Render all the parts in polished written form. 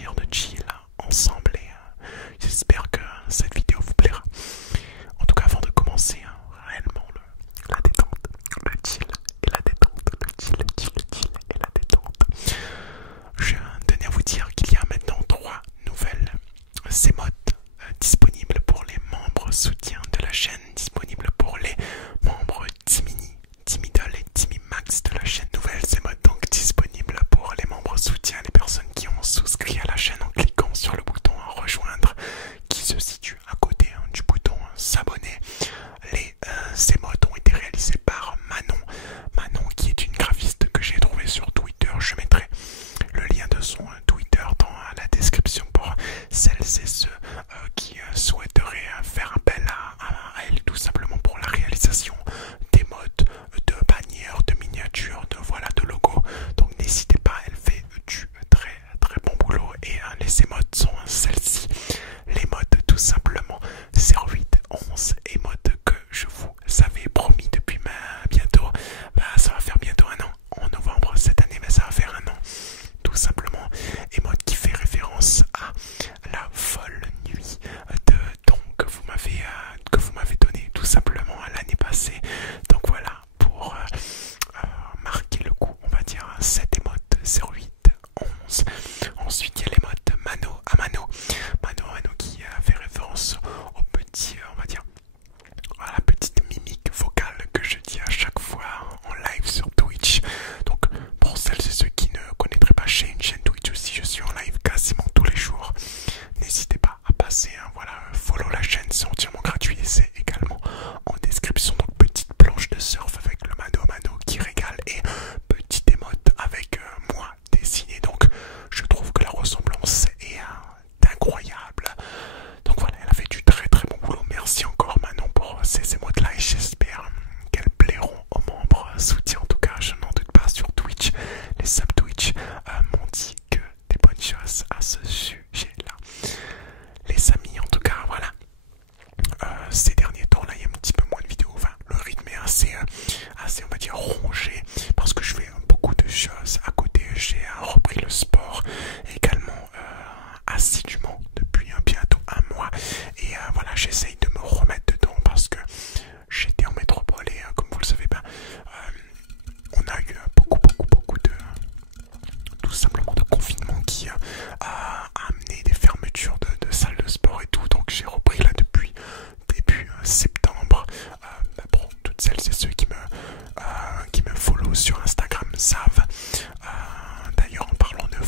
plaisir de chill ensemble et j'espère que cette vidéo vous plaira. En tout cas, avant de commencer réellement la détente, le chill et la détente, le chill et la détente, je tenais à vous dire qu'il y a maintenant 3 nouvelles émotes disponibles pour les membres soutiens de la chaîne, disponibles pour les membres Dimini, Dimiddle et Dimimax de la chaîne. Nouvelles émotes donc disponibles pour les membres soutiens, les personnes qui ont souscrit à la chaîne en cliquant sur le bouton rejoindre qui se situe à côté du bouton s'abonner. Les émotes ont été réalisées par Manon qui est une graphiste que j'ai trouvée sur Twitter. Je mettrai le lien de son Twitter dans la description pour celles et ceux qui souhaiteraient faire appel à elle, tout simplement pour la réalisation d'émotes, de bannières, de miniatures, de logos. Donc n'hésitez pas, elle fait du très bon boulot et les émotes sont celles-ci. L'émote tout simplement 0811, émote que je vous avais promis depuis bientôt, ça va faire bientôt 1 an, en novembre cette année, mais ça va faire 1 an. Tout simplement, émote qui fait référence à la folle nuit de don que vous m'avez donné tout simplement l'année passée. Donc voilà, pour marquer le coup, on va dire cette émote 0811. Ensuite, il y a l'émote Mano qui fait référence au petit, on va dire, à la petite mimique vocale que je dis à chaque fois en live sur Twitch. Donc pour celles et ceux qui ne connaîtraient pas, j'ai une chaîne Twitch aussi, je suis en live quasiment tous les jours. N'hésitez pas à passer, follow la chaîne, c'est entièrement gratuit et c'est également en description. Donc petite planche de surf avec le Mano qui régale et petite émote avec moi dessiné. Donc je trouve que la ressemblance est incroyable. Donc voilà, elle a fait du très bon boulot. Merci encore Manon pour ces émotes là et j'espère qu'elles plairont aux membres soutiens. En tout cas, je n'en doute pas. Sur Twitch, les sub Twitch m'ont dit que des bonnes choses à ce sujet là. Les amis, en tout cas voilà, ces derniers temps là il y a un petit peu moins de vidéos, le rythme est assez on va dire rongé parce que je fais beaucoup de choses à côté. J'ai repris le sport également assidûment depuis bientôt 1 mois et voilà, j'essaye de me remettre dedans parce que j'étais en métropole et comme vous le savez, on a eu beaucoup de tout simplement de confinement qui a amené des fermetures de salles de sport et tout. Donc j'ai repris là depuis début septembre. Pour toutes celles et ceux qui me follow sur Instagram savent. D'ailleurs, en parlant de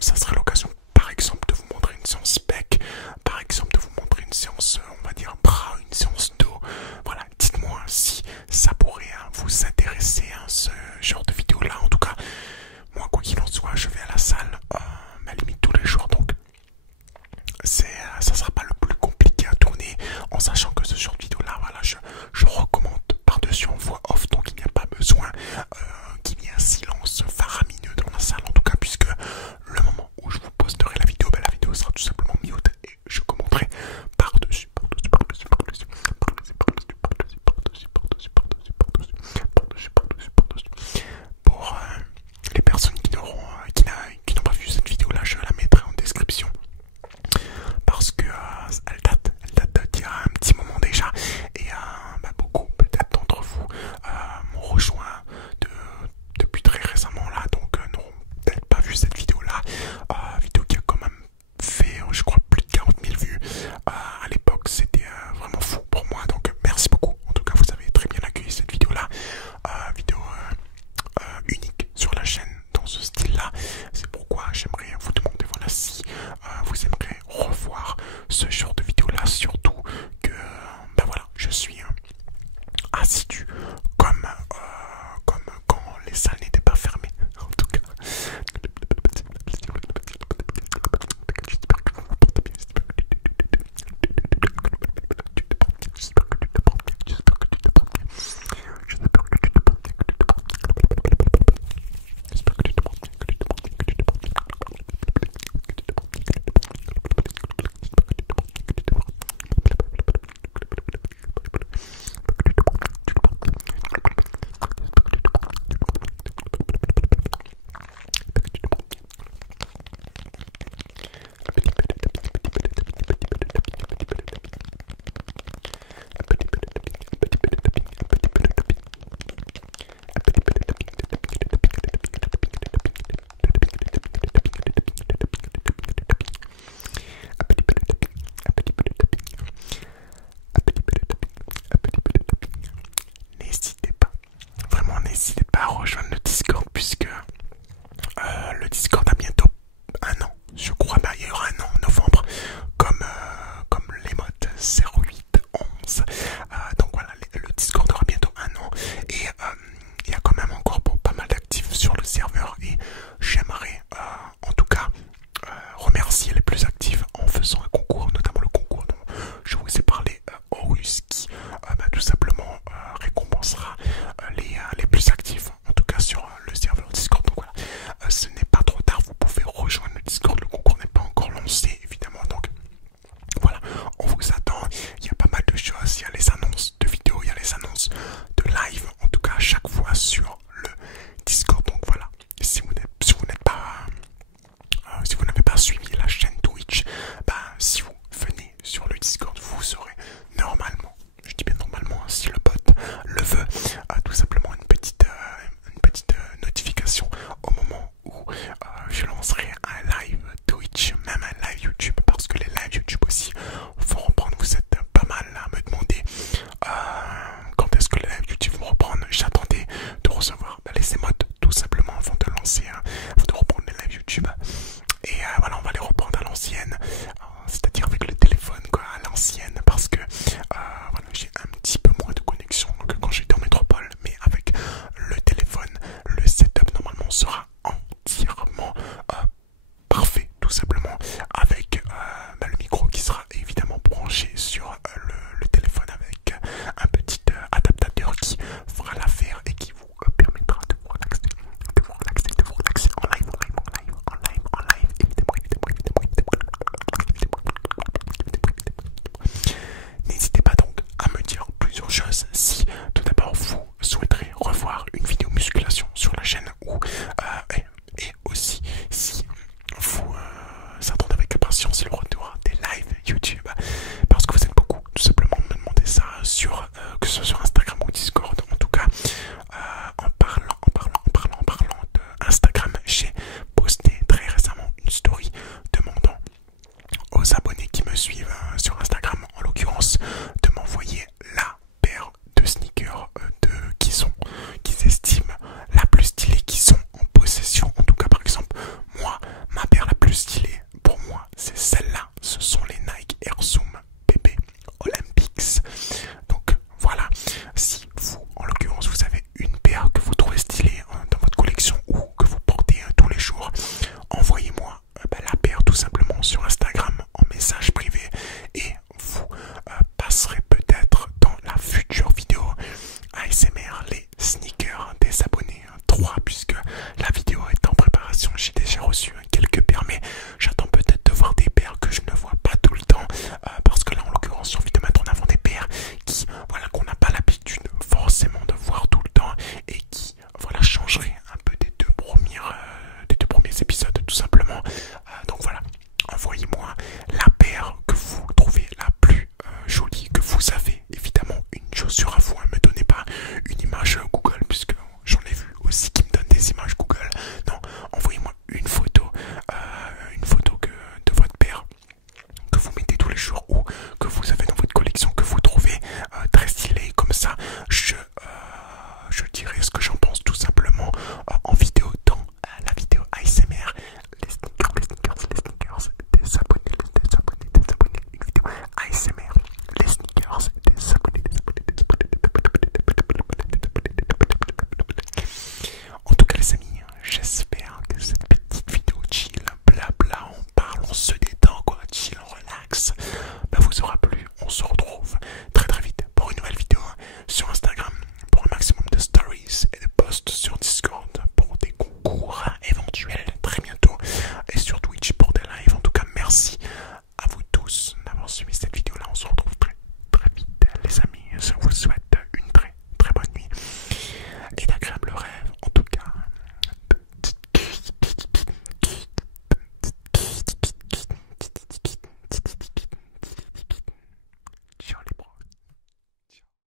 ça serait l'occasion par exemple de vous montrer une séance bec, par exemple de vous montrer une séance on va dire bras, une séance dos. Voilà, dites-moi si ça pourrait vous intéresser ce genre de vidéo là. En tout cas moi quoi qu'il en soit je vais à la salle à limite tous les jours, donc ça sera pas le plus compliqué à tourner, en sachant que ce genre de vidéo là, voilà, je recommande par-dessus en voix off, donc il n'y a pas besoin qu'il y ait un silence faramineux dans la salle, en tout cas, puisque le moment où je reçu quelques permis